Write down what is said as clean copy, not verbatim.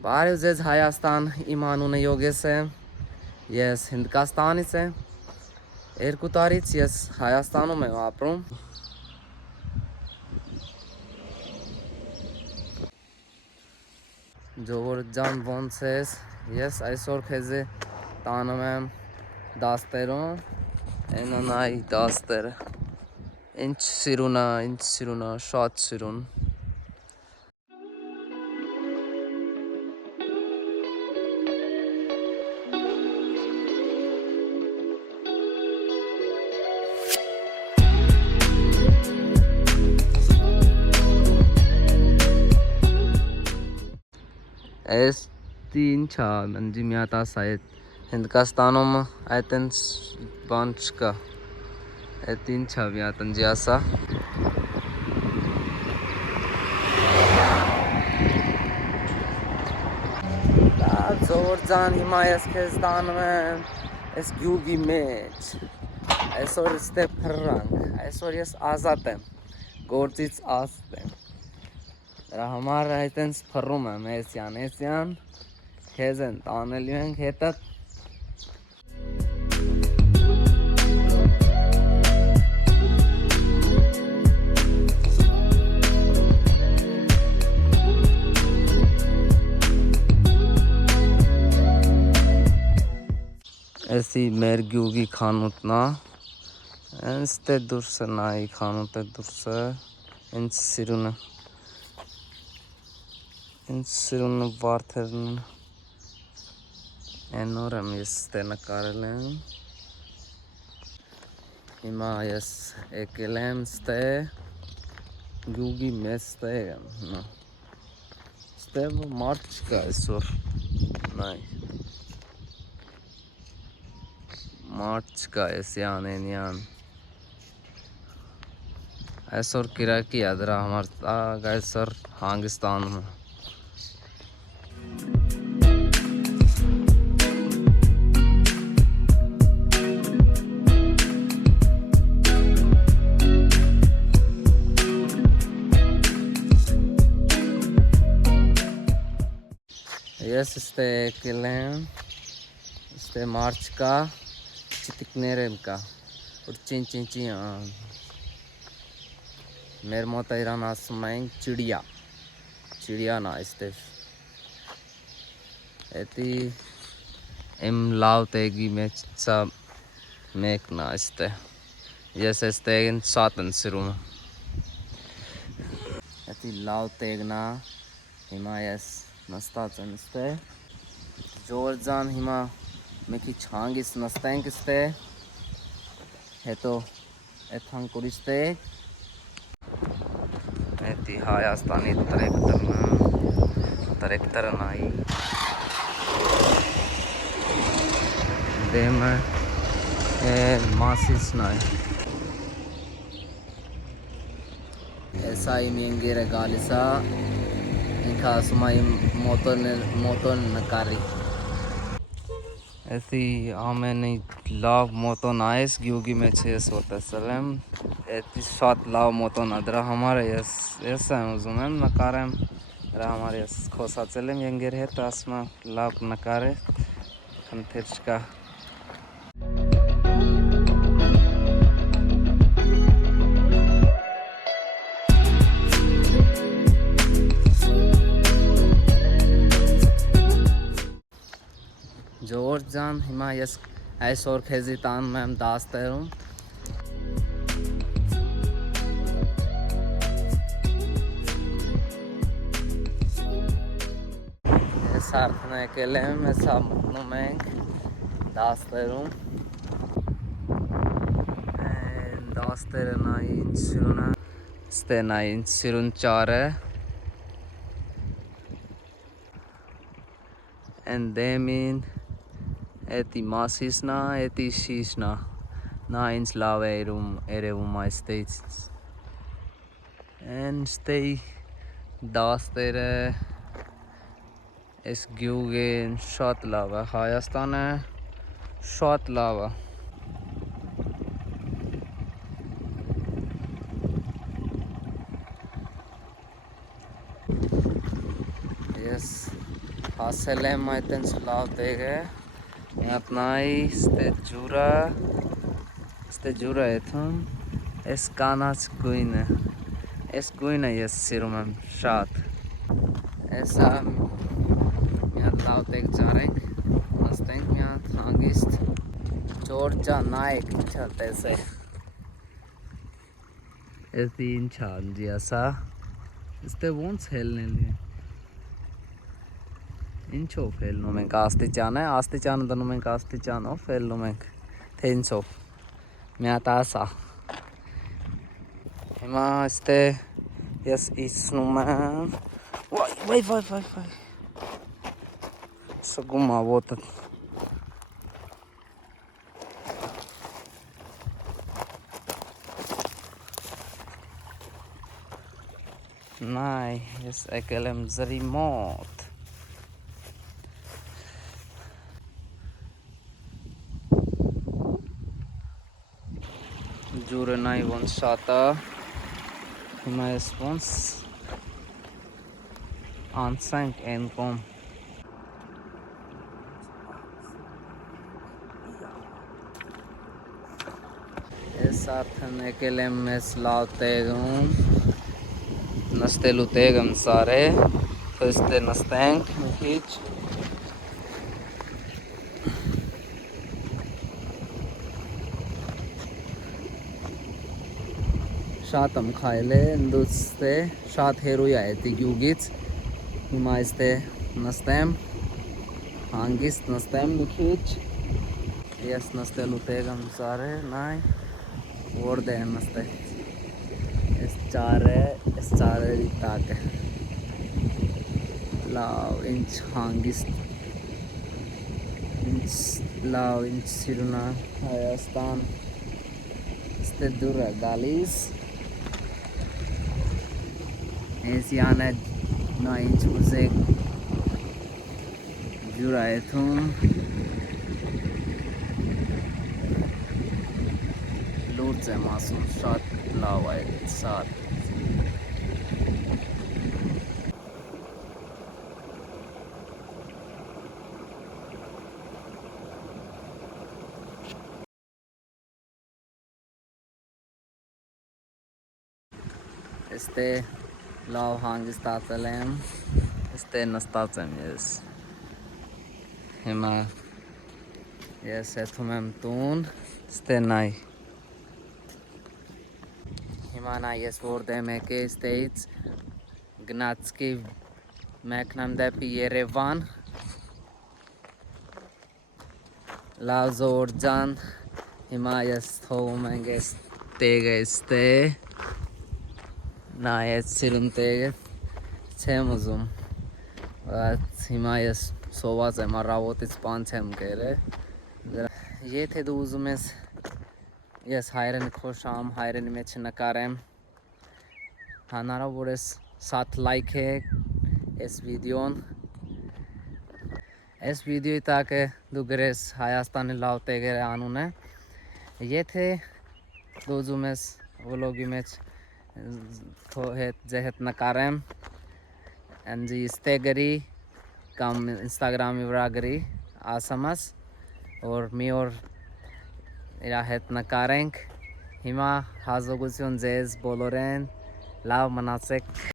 Բարև ձեզ Հայաստան, իմ անունը Յոգես է, ես Հնդկաստանից եմ, 2 տարից ես Հայաստանում եմ ապրում։ Ժողովուրդ ջան, ոնց ես, ես այսօր քեզ տանում եմ դաստերում, այնանայի դաստերը, ինչ սիրուն է, շատ սիրուն։ Այս ինչ է, ընջի մի հատ ասա, Հնդկաստանում այդտենց բան չկա, այդ ինչ է մի հատ ընջի ասա։ Ժողովուրդ ջան, հիմա ես քեզ տանում եմ այս գյուղի մեջ, այսօր ստե փռանք, այսօր ես ազատ եմ, գործից ազատ եմ։ Դրա համար այդտենց փռում եմ, էսյան, քեզ են տանելու ենք հետդ։ Էսի մեր գյուղի խանութն է, հենց դե դուրսը նայի խանութը դուրսը, հենց սիրունը վարդերն են օր եմ ես ստե նկարել եմ։ Հիմա ես եկել եմ ստե գյուղի մեծ ստե եմ, ստե մարդ չկա այսօր, նայ, մարդ չկա էսյան ենյան, այսօր կիրակի է, դրա համար այսօր հանգստանում եմ։ Ես ստե եկել եմ, ստե մարդ չկա, չիտիկներ եմ կա, որ չին, մեր մոտ իրան ասում ենք ճիրյան է այստեղ, էդի իմ լավ տեգի մեջ ծա մեկն է այստեղ, ես այստեղ շատ են սիրում, էդի լավ տեգն է, հիմա ես նստած եմ ստե, ժողովուրդ ջան, հիմա մի քիչ հանգիստ նստենք ստե, հետո այդ հանկուրի ստե, էդի Հայաստանի տրեկտորն այի, դեմը մասիսն այի, էսա իմ ենգերը գալիս է, ինքը ասում է իմ մոտոն նկարի։ Էդի ամենի լավ մոտոն այս գյուղի մեջ ես որ տեսել եմ, էդի շատ լավ մոտոն է, դրա համար ես եմ ուզում եմ նկարեմ, դրա համար ես խոսացել եմ ենգեր հետ, ասում եմ լավ նկար է, խնդիր չկա։ Ժողովուրդ ջան, հիմա ես այսօր քեզի տանում եմ դաստերում, ես արդեն եկել եմ, հեսա մտնում ենք դաստերում, դաստերը նայի ինչ սիրուն է, ստե նայի ինչ սիրուն ճար է, ընդեմին էդի մասիսն է, էդի շիշն է, նա ինձ լավ է երևում այստեից, ստեի դաստերը, այս գյուղին շատ լավ է, Հայաստանը շատ լավ է։ Ես հասել եմ այդտենց լավ տեղ է միատնայի ստե ջուրը էթում ես կանաչ գույնը ես գույնը ես սիրում եմ շատ Եսա մի հատ լավ տեղ ճարենք նստենք մի հատ հանգիստ Ջորջա նայեք ինչա տեսե Ես ինչա անջի ասա Ստե ոնց հելնելի Ինչով հելնում ենք աստիճանը դնում ենք աստիճանով հելնում ենք թե ինչով մի հատ ասա Հիմա այստե ես իսնում եմ Վայ Սգում ա ոտը Նայ, ես եկել եմ ձրի մոտ Ջուրը նայ ոնց շատ ա Հիմա ես ոնց անցանք են կոմ Ես արդեն եկել եմ մեզ լավ տեղում Նստելու տեղ եմ սարե Թոստե նստենք մի քիչ Շատ եմ քայլել ընդուստե շատ հերոյ է էդի գյուղից Հիմա այստե նստեմ հանգիստ նստեմ մի քիչ Ես նստելու տեղ եմ սարե նայ Որտե եմ նստել Ես ճարերի տակը Լավ ինչ հանգիստ Ինչ լավ ինչ սիրունա Հայաստան Ստե դուր է գալիս Ես յանը նա ինչ ուզեք Ջուր է էթում Լուրջ եմ ասում շատ լավ է շատ Estե լավ հանգստացել եմ Estե նստած եմ ես Հիմա ես եթում եմ տուն Estե նայ Հիմա նայ ես որդ եմ եկե Estեից Գնացքի մեկնեմ դեպի Երևան Լավ զորջան Հիմա ես թողում ենք ես տեղը Estե Նա ես սիրում տեղը Չեմ ուզում Հիմա ես սոված եմ առավոտից բան չեմ կերել Եթե դու ուզում ես Ես հայրենի խոշամ հայրենի մեջ նկարեմ Հանարավոր ես սատ լայք է Ես վիդեոն Ես վիդեոյի տակը դու գրես Հայաստանի լավ տեղերը անուն է Եթե դու ուզում ես վլոգի մեջ ձեզ հետ նկարեմ Անձի ստե գրի կամ ինստագրամի վրա գրի ասամաս որ մի օր իրա հետ նկարենք Հիմա հազողություն ձեզ բոլորեն լավ մնացեք